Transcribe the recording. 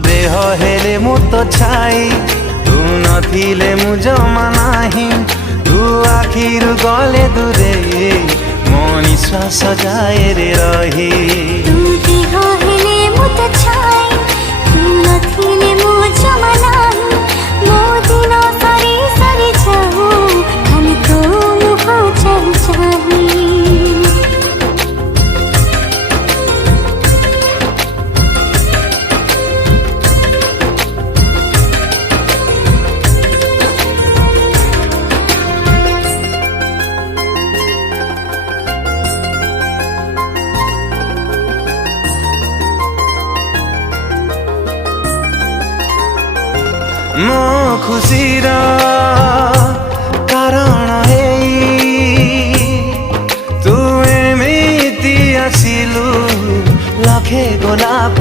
देह हेले मु तो छाई तू नथिले मु जमा नाही तू आखिर गले दूरे मो निश्वास जाए रे रही तू देह हेले मु तो छाई तू नथिले मु जमा नाही मो दिन सरी सरी जाऊ खाली तो मुह चाही मो खुशीर कारण हे तू एमिति आसिलु लखे गोलाप